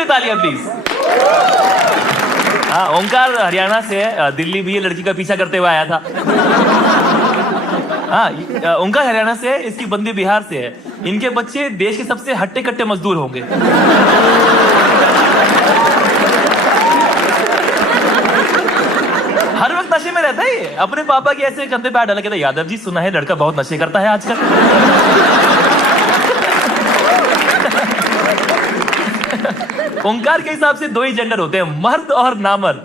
लिए तालियां प्लीज। हाँ, ओंकार हरियाणा से है, दिल्ली भी ये लड़की का पीछा करते हुए आया था। हाँ, ओंकार हरियाणा से है, इसकी बंदी बिहार से है। इनके बच्चे देश के सबसे हट्टे कट्टे मजदूर होंगे। हर वक्त नशे में रहता है ये। अपने पापा के ऐसे कंधे पे हाथ डाला, कहता है यादव जी सुना है लड़का बहुत नशे करता है आजकल। ओंकार के हिसाब से दो ही जेंडर होते हैं, मर्द और नामर्द।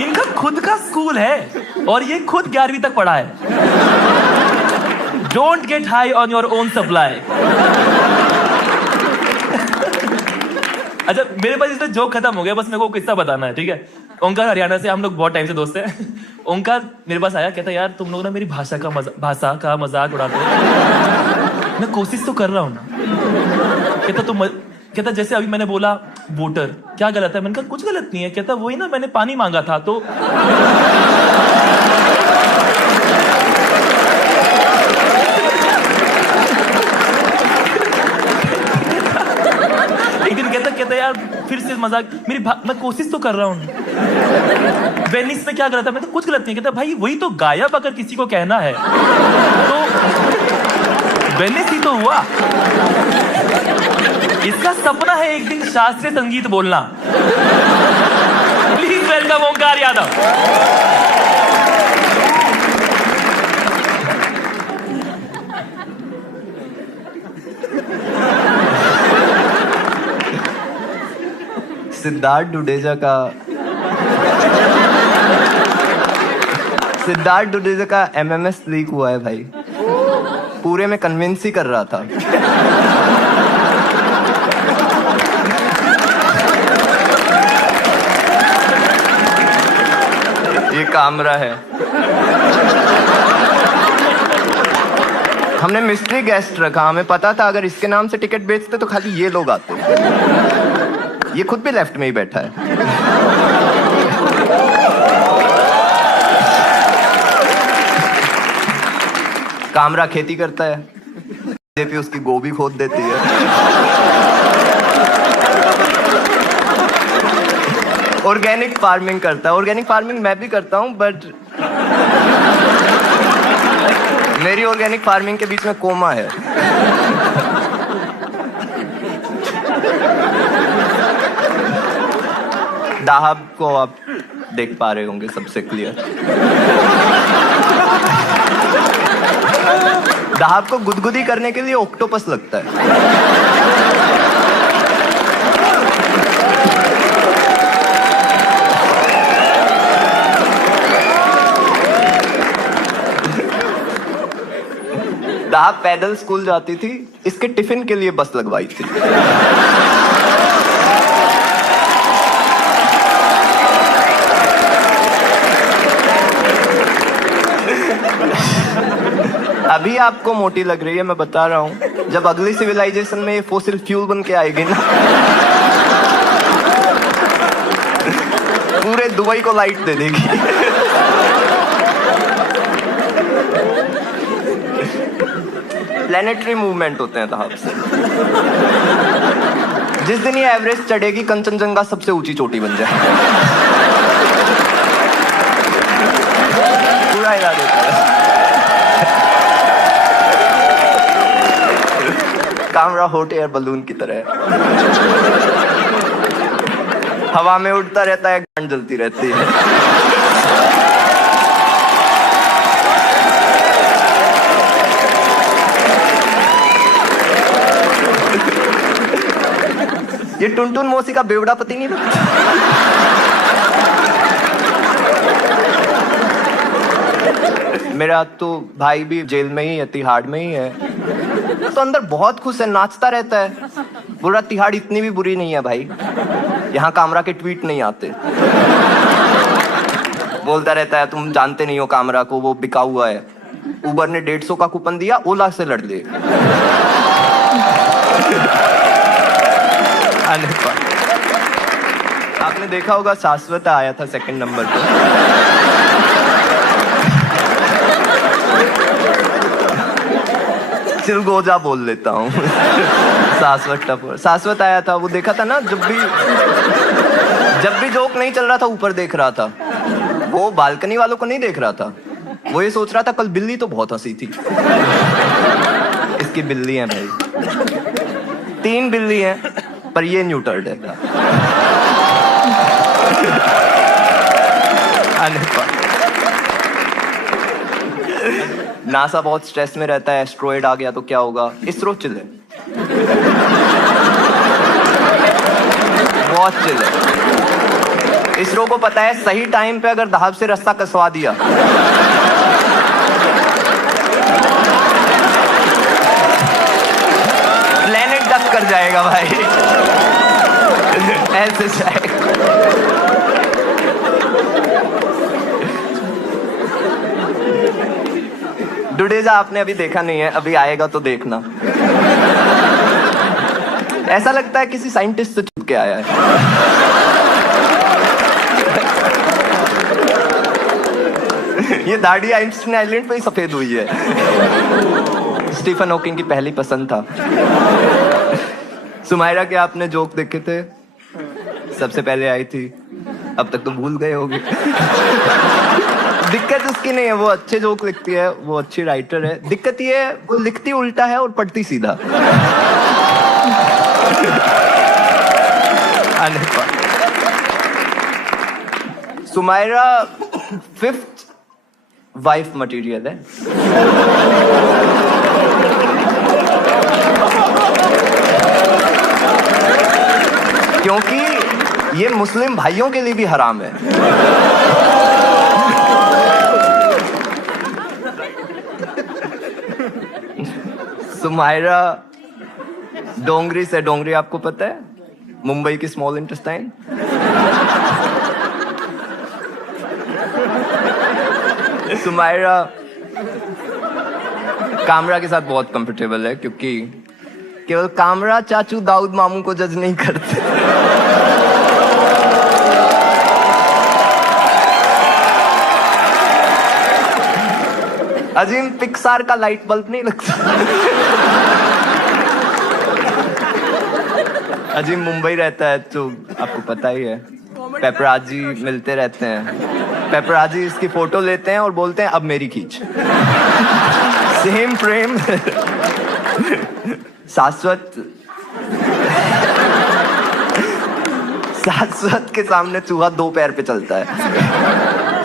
इनका खुद का स्कूल है और ये खुद 11वीं तक पढ़ा है। Don't get high on your own supply. अच्छा, मेरे पास इसमें जोक खत्म हो गया, बस मेरे को किस्सा बताना है, ठीक है। ओंकार हरियाणा से, हम लोग बहुत टाइम से दोस्त हैं। ओंकार मेरे पास आया, कहता यार तुम लोग ना मेरी भाषा का मजाक उड़ाते हो। मैं कोशिश तो कर रहा हूं ना। कहता जैसे अभी मैंने बोला वोटर, क्या गलत है? मैंने कहा कुछ गलत नहीं है। कहता वही ना, मैंने पानी मांगा था तो। एक दिन कहता यार फिर से मजाक, मैं कोशिश तो कर रहा हूँ। वेनिस में क्या गलत है? मैं तो कुछ गलत नहीं। कहता भाई वही तो गायब अगर किसी को कहना है तो वेनिस ही तो हुआ। इसका सपना है एक दिन शास्त्रीय संगीत बोलना। प्लीज वेलकम ओंकार यादव। सिद्धार्थ डुडेजा का MMS लीक हुआ है भाई। पूरे में कन्विंस ही कर रहा था। ये कामरा है। हमने मिस्ट्री गेस्ट रखा, हमें पता था अगर इसके नाम से टिकट बेचते तो खाली ये लोग आते। ये खुद भी लेफ्ट में ही बैठा है। कामरा खेती करता है, बीजेपी उसकी गोभी खोद देती है। ऑर्गेनिक फार्मिंग करता है। ऑर्गेनिक फार्मिंग मैं भी करता हूँ, बट मेरी ऑर्गेनिक फार्मिंग के बीच में कोमा है। दाहब को आप देख पा रहे होंगे सबसे क्लियर। दाहब को गुदगुदी करने के लिए ऑक्टोपस लगता है। दाहब पैदल स्कूल जाती थी, इसके टिफिन के लिए बस लगवाई थी। अभी आपको मोटी लग रही है, मैं बता रहा हूं, जब अगली सिविलाइजेशन में ये फोसिल फ्यूल बन के आएगी ना, पूरे दुबई को लाइट दे देगी। प्लैनेटरी मूवमेंट होते हैं दाहब से। जिस दिन ये एवरेस्ट चढ़ेगी, कंचनजंगा सबसे ऊंची चोटी बन जाए। पूरा हिला देता है। कामरा हॉट एयर बलून की तरह है। हवा में उड़ता रहता है, गांड जलती रहती है। ये टुनटुन मौसी का बेवड़ा पति नहीं बनता। मेरा तो भाई भी जेल में ही है, तिहाड़ में ही है, तो अंदर बहुत खुश है, नाचता रहता है। बोल रहा तिहाड़ इतनी भी बुरी नहीं है भाई, यहाँ कामरा के ट्वीट नहीं आते। बोलता रहता है तुम जानते नहीं हो कामरा को, वो बिका हुआ है। उबर ने 150 का कूपन दिया, ओला से लड़ ले। आपने देखा होगा शाश्वत आया था सेकंड नंबर पर। चिलगोजा बोल लेता हूँ। शाश्वत टपोर, शाश्वत आया था, वो देखा था ना, जब भी जोक नहीं चल रहा था ऊपर देख रहा था, वो बालकनी वालों को नहीं देख रहा था, वो ये सोच रहा था कल बिल्ली तो बहुत हंसी थी। इसकी बिल्ली है भाई, 3 बिल्ली हैं, पर ये न्यूटर्ड है। नासा बहुत स्ट्रेस में रहता है, एस्ट्रॉयड आ गया तो क्या होगा। इसरो चिल है, बहुत चिल है। इसरो को पता है सही टाइम पे अगर दहाब से रास्ता कसवा दिया प्लेनेट डक कर जाएगा भाई। ऐसे जाएगा। डुडेजा आपने अभी देखा नहीं है, अभी आएगा तो देखना। ऐसा लगता है किसी साइंटिस्ट से छुप के आया है। ये दाढ़ी आइंस्टीन आइलैंड पे ही सफेद हुई है। स्टीफन हॉकिंग की पहली पसंद था। सुमायरा के आपने जोक देखे थे? सबसे पहले आई थी, अब तक तो भूल गए होगे। दिक्कत उसकी नहीं है, वो अच्छे जोक लिखती है, वो अच्छी राइटर है। दिक्कत ये है वो लिखती उल्टा है और पढ़ती सीधा। सुमायरा 5th वाइफ मटेरियल है। क्योंकि ये मुस्लिम भाइयों के लिए भी हराम है। सुमायरा डोंगरी से, डोंगरी आपको पता है, मुंबई की स्मॉल इंटेस्टाइन। सुमायरा कामरा के साथ बहुत कंफर्टेबल है, क्योंकि केवल कामरा चाचू दाऊद मामू को जज नहीं करते। अजीम पिक्सार का लाइट बल्ब नहीं लगता। अजीम मुंबई रहता है तो आपको पता ही है, पेपराजी मिलते रहते हैं। पेपराजी इसकी फोटो लेते हैं और बोलते हैं अब मेरी खींच। Same frame. शाश्वत के सामने चूहा 2 पैर पे चलता है।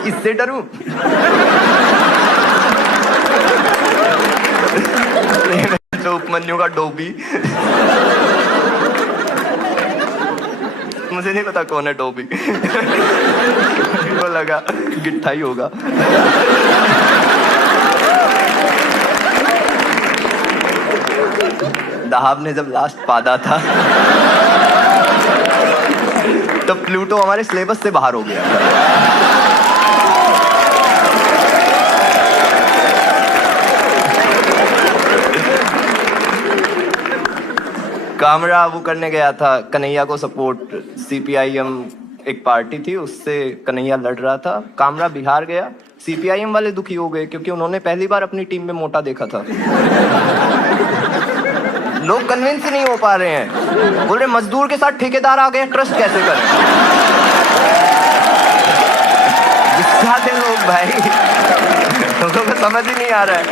इससे डरूं? जो उपमन्यु का डोबी। मुझे नहीं पता कौन है डोबी। को लगा गिट्ठा ही होगा। दहाब ने जब लास्ट पादा था तो प्लूटो हमारे सिलेबस से बाहर हो गया। कामरा वो करने गया था कन्हैया को सपोर्ट। CPIM एक पार्टी थी, उससे कन्हैया लड़ रहा था। कामरा बिहार गया, CPIM वाले दुखी हो गए क्योंकि उन्होंने पहली बार अपनी टीम में मोटा देखा था। लोग कन्विंस नहीं हो पा रहे हैं, बोल रहे मजदूर के साथ ठेकेदार आ गए, ट्रस्ट कैसे करें। गुस्सा थे लोग भाई, लोगों को समझ ही नहीं आ रहा है।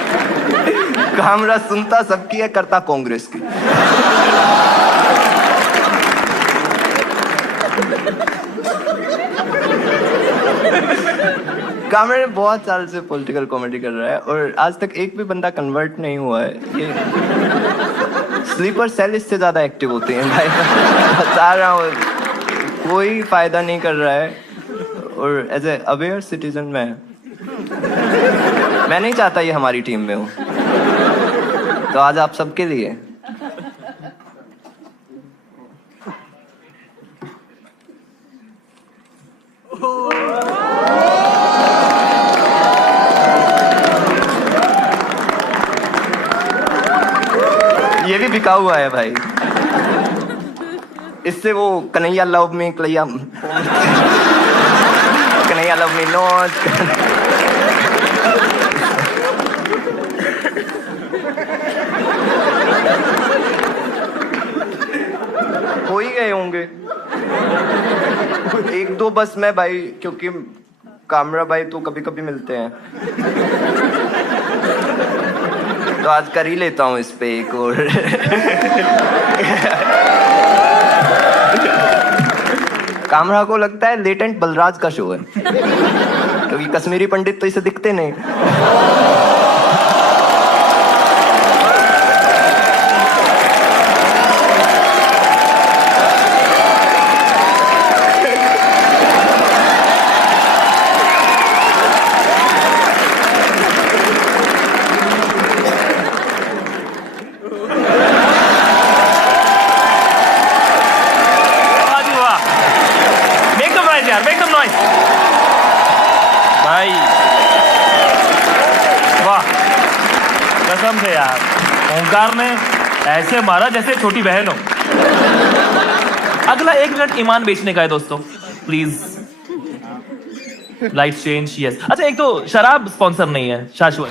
कामरा सुनता सबकी है, करता कांग्रेस की। कामरा बहुत साल से पॉलिटिकल कॉमेडी कर रहा है और आज तक एक भी बंदा कन्वर्ट नहीं हुआ है। ये स्लीपर सेल इससे ज्यादा एक्टिव होते हैं भाई। बता रहा हूँ, कोई फायदा नहीं कर रहा है। और एज ए अवेयर सिटीजन मैं नहीं चाहता ये हमारी टीम में हो, तो आज आप सबके लिए ये भी बिका हुआ है भाई। इससे वो कन्हैया लव में कन्हैया लव में नॉट। गए होंगे। एक दो बस मैं भाई, क्योंकि कामरा भाई तो कभी कभी मिलते हैं, तो आज कर ही लेता हूँ इस पे एक और। कामरा को लगता है लेटेंट बलराज का शो है, क्योंकि कश्मीरी पंडित तो इसे दिखते नहीं। यार, मेक सम नॉइस भाई, वाह, कसम से यार, ओंकार ने ऐसे मारा जैसे छोटी बहन हो। अगला 1 मिनट ईमान बेचने का है दोस्तों, प्लीज। Light change, yes. अच्छा, एक तो शराब स्पॉन्सर नहीं है, शाश्वत।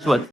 शाश्वत